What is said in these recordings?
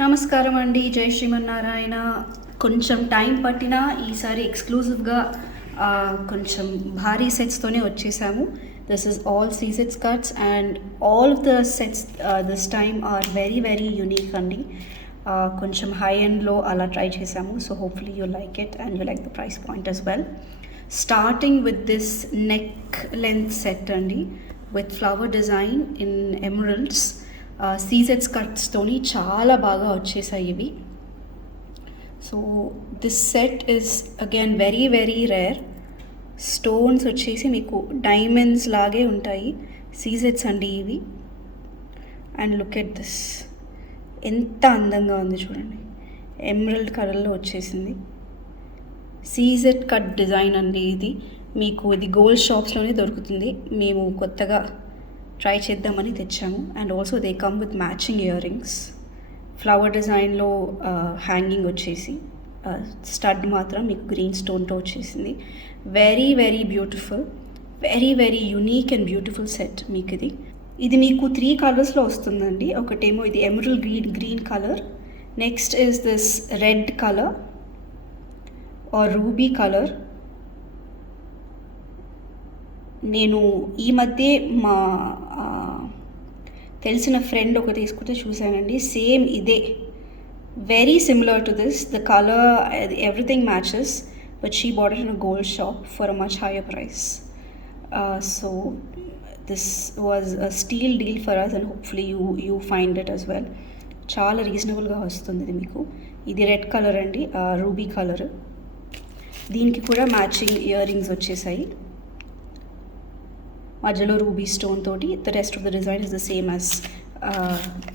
నమస్కారం అండి, జై శ్రీమన్నారాయణ. కొంచెం టైం పట్టినా ఈసారి ఎక్స్క్లూజివ్గా కొంచెం భారీ సెట్స్తోనే వచ్చేసాము. దిస్ ఇస్ ఆల్ సీజెడ్స్ cuts and all of the sets this time are very very unique అండి. కొంచెం హై ఎండ్లో అలా ట్రై చేసాము. So hopefully you like it and you like the price point as well. Starting with this neck length set అండి, with flower design in emeralds. సీజెడ్స్ కట్స్తోని చాలా బాగా వచ్చేసాయి ఇవి. So this set is again very very rare. Stones వచ్చేసి మీకు డైమండ్స్ లాగే ఉంటాయి. సీజెడ్స్ అండి ఇవి. అండ్ లుక్ ఎట్ దిస్, ఎంత అందంగా ఉంది చూడండి. ఎమరల్డ్ కలర్లో వచ్చేసింది. సీజెడ్ కట్ డిజైన్ అండి ఇది. మీకు ఇది గోల్డ్ షాప్స్లోనే దొరుకుతుంది. మేము కొత్తగా ట్రై చేద్దామని తెచ్చాము. And also they come with matching earrings. Flower డిజైన్లో హ్యాంగింగ్ వచ్చేసి స్టడ్ మాత్రం మీకు గ్రీన్ స్టోన్తో వచ్చేసింది. Very very beautiful, very very unique and beautiful set మీకు ఇది. ఇది మీకు 3 కలర్స్లో వస్తుందండి. ఒకటేమో ఇది emerald green colour, next is this red colour or ruby colour. నేను ఈ మధ్య మా తెలిసిన ఫ్రెండ్ ఒకటి తీసుకుంటే చూశానండి, సేమ్ ఇదే, very similar to this. The colour, everything matches, but she bought it in a gold shop for a much higher price. So this was a steal deal for us and hopefully you find it as well. చాలా రీజనబుల్గా వస్తుంది ఇది మీకు. ఇది red colour అండి, ruby colour. దీనికి కూడా matching earrings వచ్చేసాయి, మధ్యలో రూబీ స్టోన్ తోటి. The rest of the design is the same as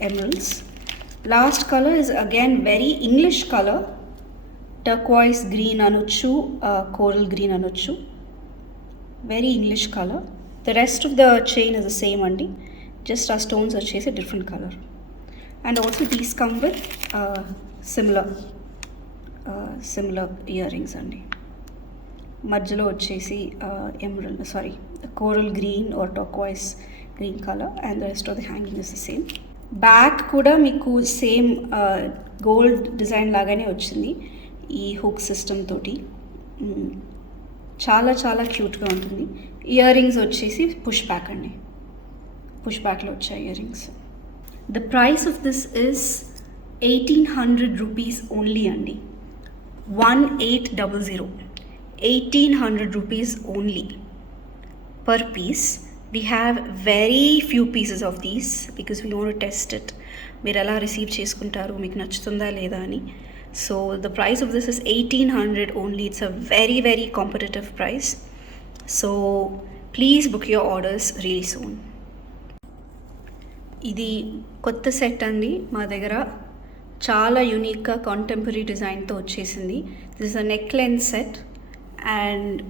emeralds. Last colour is again very English colour, turquoise green అనొచ్చు, కోరల్ గ్రీన్ అనొచ్చు. Very English colour. The rest of the chain is the same అండి, just ఆ stones వచ్చేసి different colour. And also these come with similar earrings అండి. మధ్యలో వచ్చేసి coral green or turquoise green colour and the rest of the hanging is the same. Back కూడా మీకు same gold design లాగానే వచ్చింది ఈ హుక్ సిస్టమ్ తోటి. చాలా చాలా క్యూట్గా ఉంటుంది. ఇయర్ రింగ్స్ వచ్చేసి పుష్ బ్యాక్ అండి, పుష్ బ్యాక్లో వచ్చాయి ear rings. The price of this is 1800 rupees only అండి. 1800 1800 rupees only per piece. We have very few pieces of these because we want to test it. మీరు ఎలా రిసీవ్ చేసుకుంటారు, మీకు నచ్చుతుందా లేదా అని. So the price of this is 1800 only. It's a very very competitive price. So please book your orders really soon. ఇది కొత్త సెట్ అండి మా దగ్గర, చాలా యూనిక్గా కాంటెంపరీ డిజైన్తో వచ్చేసింది. This is a neck length set and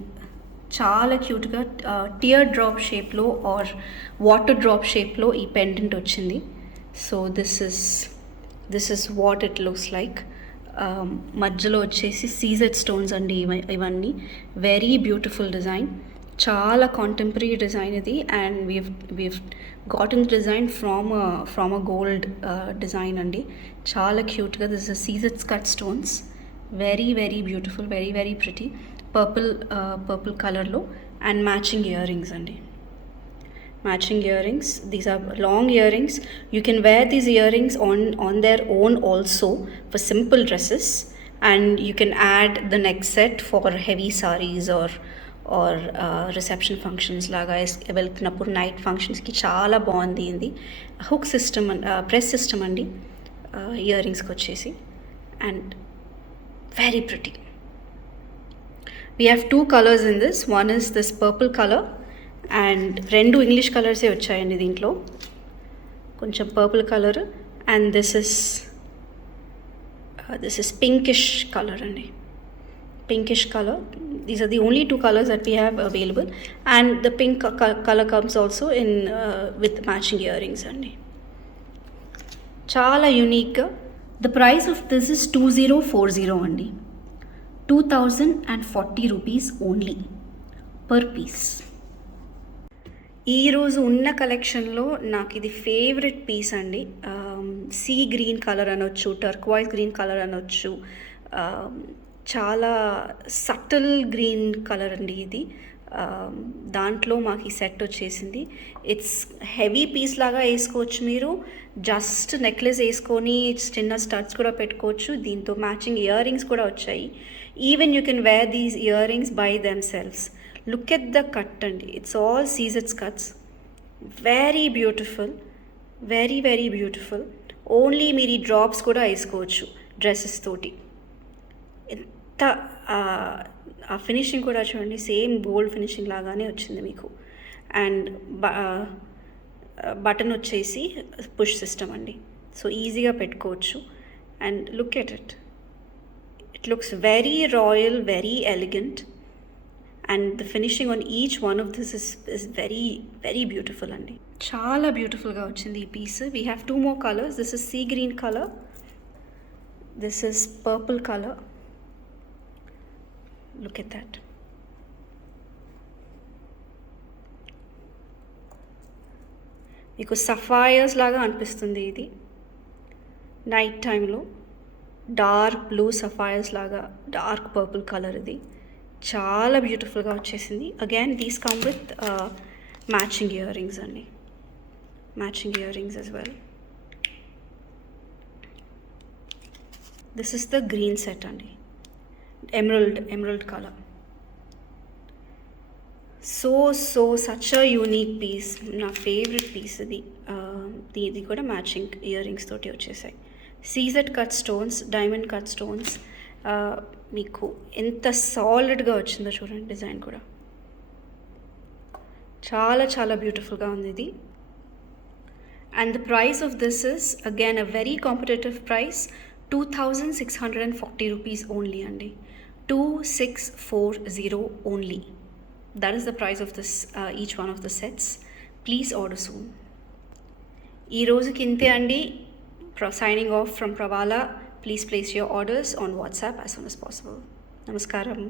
చాలా క్యూట్గా టియర్ డ్రాప్ షేప్లో ఆర్ వాటర్ డ్రాప్ షేప్లో ఈ పెండెంట్ వచ్చింది. So this is what it looks like. మధ్యలో వచ్చేసి సీజెడ్ స్టోన్స్ అండి ఇవన్నీ. వెరీ బ్యూటిఫుల్ డిజైన్, చాలా కాంటెంపరీ డిజైన్ ఇది. అండ్ వీవ్ గాటన్ design from a gold design అండి. చాలా క్యూట్గా. This is CZ cut stones. Very very beautiful, very very pretty. Purple కలర్లో అండ్ మ్యాచింగ్ ఇయర్ రింగ్స్ అండి. Matching earrings. These are long earrings. You can wear these earrings on their own also for simple dresses, and you can add the neck set for heavy saris or reception functions లాగా వెళ్తున్నప్పుడు night ఫంక్షన్స్కి చాలా బాగుంది ఇది. Hook system, press system అండి ఇయర్ రింగ్స్కి వచ్చేసి. And very pretty. We have 2 colors in this. One is this purple color and 2 English colors వచ్చాయండి దీంట్లో. కొంచెం purple color and this is pinkish color అండి. Pinkish color. These are the only 2 colors that we have available, and the pink color comes also in with matching earrings అండి. చాలా యూనిక్గా. The price of this is 2040 అండి. 2040 rupees only per piece. ఈరోజు ఉన్న కలెక్షన్లో నాకు ఇది ఫేవరెట్ పీస్ అండి. సీ గ్రీన్ కలర్ అనొచ్చు, టర్క్వాయిస్ గ్రీన్ కలర్ అనొచ్చు, చాలా సటిల్ గ్రీన్ కలర్ అండి ఇది. దాంట్లో మాకు ఈ సెట్ వచ్చేసింది. ఇట్స్ హెవీ పీస్ లాగా వేసుకోవచ్చు మీరు, జస్ట్ నెక్లెస్ వేసుకొని చిన్న స్టడ్స్ కూడా పెట్టుకోవచ్చు. దీంతో మ్యాచింగ్ ఇయర్ రింగ్స్ కూడా వచ్చాయి. Even you can wear these earrings by themselves. Look at the cut అండి, ఇట్స్ ఆల్ సీజెడ్స్ cuts. Very beautiful, very very beautiful. Only మీరు ఈ డ్రాప్స్ కూడా వేసుకోవచ్చు డ్రెస్సెస్ తోటి. ఎంత ఆ ఫినిషింగ్ కూడా చూడండి, సేమ్ గోల్డ్ ఫినిషింగ్ లాగానే వచ్చింది మీకు. అండ్ బటన్ వచ్చేసి పుష్ సిస్టమ్ అండి, సో ఈజీగా పెట్టుకోవచ్చు. And look at it, it looks very royal, very elegant. And the finishing on each one of this is very very beautiful అండి. చాలా బ్యూటిఫుల్గా వచ్చింది ఈ piece. We have 2 more colours. This is sea green colour, this is purple colour. Look at that. మీకు sapphires లాగా అనిపిస్తుంది ఇది night టైంలో. డార్క్ బ్లూ సఫైర్స్ లాగా డార్క్ పర్పుల్ కలర్ ఇది. చాలా బ్యూటిఫుల్గా వచ్చేసింది. Again these come with matching earrings అండి, matching earrings as well. This is the green set అండి, emerald colour. Such a unique piece, నా ఫేవరెట్ పీస్ ఇది. ఇది కూడా మ్యాచింగ్ ఇయర్ రింగ్స్ తోటి వచ్చేసాయి. CZ cut stones, diamond cut stones. మీకు ఎంత సాలిడ్గా వచ్చిందో చూడండి, డిజైన్ కూడా చాలా చాలా బ్యూటిఫుల్గా ఉంది ఇది. And the price of this is again a very competitive price, 2640 rupees only అండి. 2640 only. That is the price of this each one of the sets. Please order soon. ఈ రోజుకి ఇంతే అండి. Signing off from Pravala. Please place your orders on WhatsApp as soon as possible. Namaskaram.